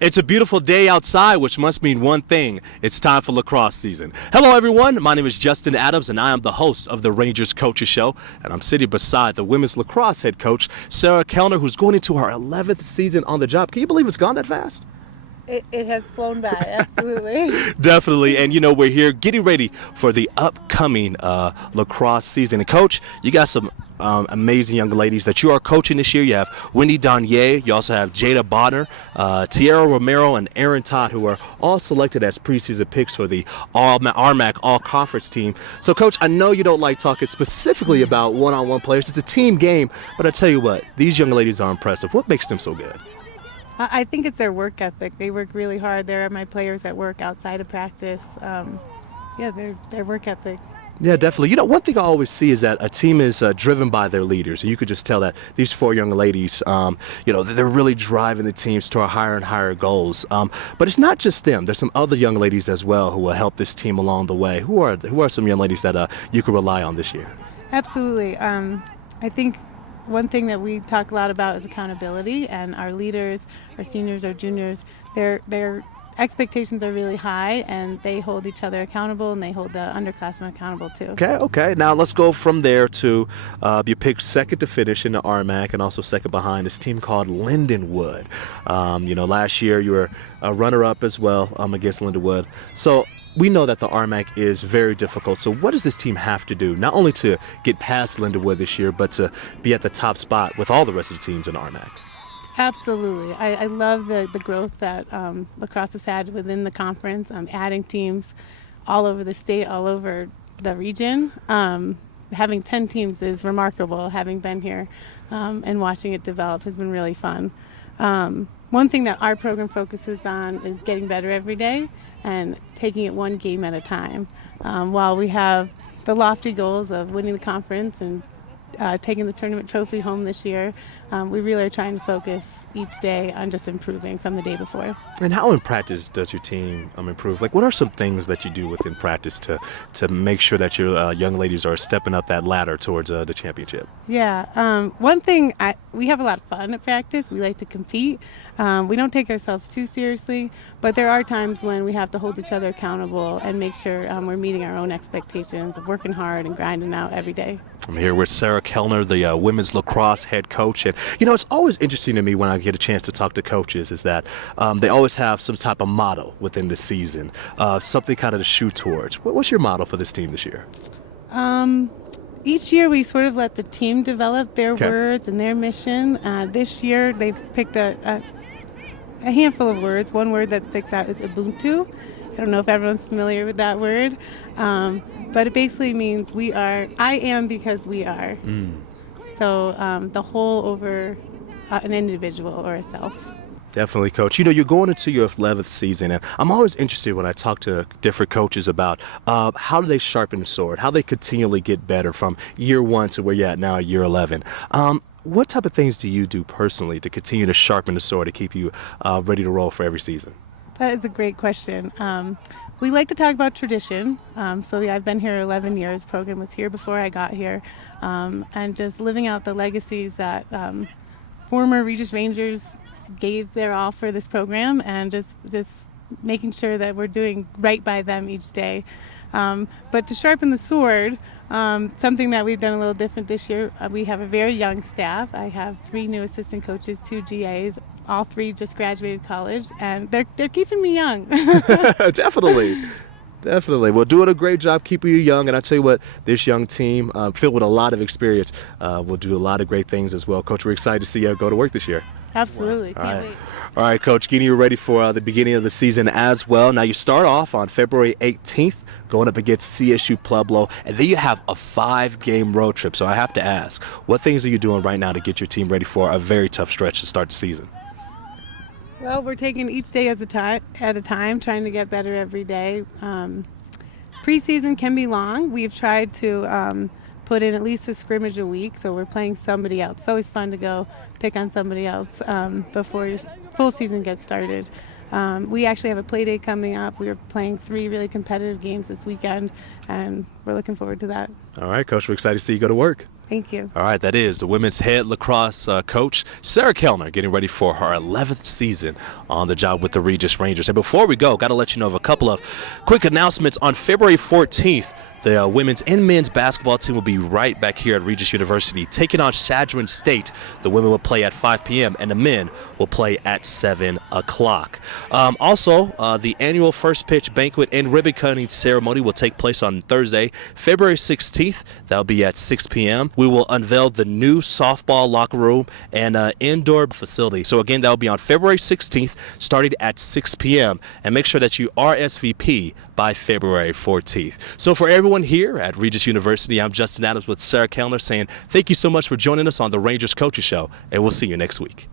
It's a beautiful day outside, which must mean one thing. It's time for lacrosse season. Hello, everyone. My name is Justin Adams, and I am the host of the Rangers Coaches Show. And I'm sitting beside the women's lacrosse head coach, Sarah Kellner, who's going into her 11th season on the job. Can you believe it's gone that fast? It has flown by, absolutely. Definitely. And, you know, we're here getting ready for the upcoming lacrosse season. And, Coach, you got some amazing young ladies that you are coaching this year. You have Wendy Donier. You also have Jada Bonner, Tierra Romero, and Aaron Todd, who are all selected as preseason picks for the RMAC All-Conference team. So, Coach, I know you don't like talking specifically about one-on-one players. It's a team game. But I tell you what, these young ladies are impressive. What makes them so good? I think it's their work ethic. They work really hard. They're my players that work outside of practice. Their work ethic. Yeah, definitely. You know, one thing I always see is that a team is driven by their leaders. And you could just tell that these four young ladies, you know, they're really driving the teams toward higher and higher goals. But it's not just them. There's some other young ladies as well who will help this team along the way. Who are some young ladies that you can rely on this year? Absolutely. I think one thing that we talk a lot about is accountability, and our leaders, our seniors, our juniors, their expectations are really high, and they hold each other accountable, and they hold the underclassmen accountable too. Okay. Now let's go from there to you picked second to finish in the RMAC, and also second behind this team called Lindenwood. You know, last year you were a runner-up as well against Lindenwood. So we know that the RMAC is very difficult. So what does this team have to do, not only to get past Lindenwood this year, but to be at the top spot with all the rest of the teams in the RMAC? Absolutely. I love the growth that lacrosse has had within the conference, adding teams all over the state, all over the region. Having 10 teams is remarkable. Having been here and watching it develop has been really fun. One thing that our program focuses on is getting better every day and taking it one game at a time. While we have the lofty goals of winning the conference and taking the tournament trophy home this year, we really are trying to focus each day on just improving from the day before. And how in practice does your team improve? Like, what are some things that you do within practice to make sure that your young ladies are stepping up that ladder towards the championship? Yeah, one thing, we have a lot of fun at practice. We like to compete. We don't take ourselves too seriously, but there are times when we have to hold each other accountable and make sure we're meeting our own expectations of working hard and grinding out every day. I'm here with Sarah Kellner, the women's lacrosse head coach. And, you know, it's always interesting to me when I get a chance to talk to coaches is that they always have some type of motto within the season, something kind of to shoot towards. What's your motto for this team this year? Each year we sort of let the team develop their words and their mission. This year they've picked a handful of words. One word that sticks out is Ubuntu. I don't know if everyone's familiar with that word, but it basically means I am because we are. So the whole over an individual or a self. Definitely, Coach. You know, you're going into your 11th season, and I'm always interested when I talk to different coaches about how do they sharpen the sword, how they continually get better from year one to where you're at now at year 11. What type of things do you do personally to continue to sharpen the sword to keep you ready to roll for every season? That is a great question. We like to talk about tradition. I've been here 11 years. The program was here before I got here. And just living out the legacies that former Regis Rangers gave their all for this program, and just making sure that we're doing right by them each day. But to sharpen the sword, something that we've done a little different this year, we have a very young staff. I have 3 new assistant coaches, 2 GAs. All 3 just graduated college, and they're keeping me young. Definitely. Well, doing a great job keeping you young, and I tell you what, this young team, filled with a lot of experience, will do a lot of great things as well. Coach, we're excited to see you go to work this year. Absolutely. Can't wait. All right, Coach, getting you ready for the beginning of the season as well. Now, you start off on February 18th, going up against CSU Pueblo, and then you have a 5-game road trip. So I have to ask, what things are you doing right now to get your team ready for a very tough stretch to start the season? Well, we're taking each day at a time, trying to get better every day. Preseason can be long. We've tried to put in at least a scrimmage a week, so we're playing somebody else. It's always fun to go pick on somebody else before your full season gets started. We actually have a play day coming up. We are playing 3 really competitive games this weekend, and we're looking forward to that. All right, Coach, we're excited to see you go to work. Thank you. All right, that is the women's head lacrosse coach, Sarah Kellner, getting ready for her 11th season on the job with the Regis Rangers. And before we go, got to let you know of a couple of quick announcements. On February 14th, the women's and men's basketball team will be right back here at Regis University, taking on Chadron State. The women will play at 5 p.m. and the men will play at 7 o'clock. Also, the annual first pitch banquet and ribbon cutting ceremony will take place on Thursday, February 16th. That'll be at 6 p.m. We will unveil the new softball locker room and indoor facility. So again, that will be on February 16th, starting at 6 p.m. And make sure that you RSVP by February 14th. So for everyone here at Regis University, I'm Justin Adams with Sarah Kellner saying thank you so much for joining us on the Rangers Coaches Show, and we'll see you next week.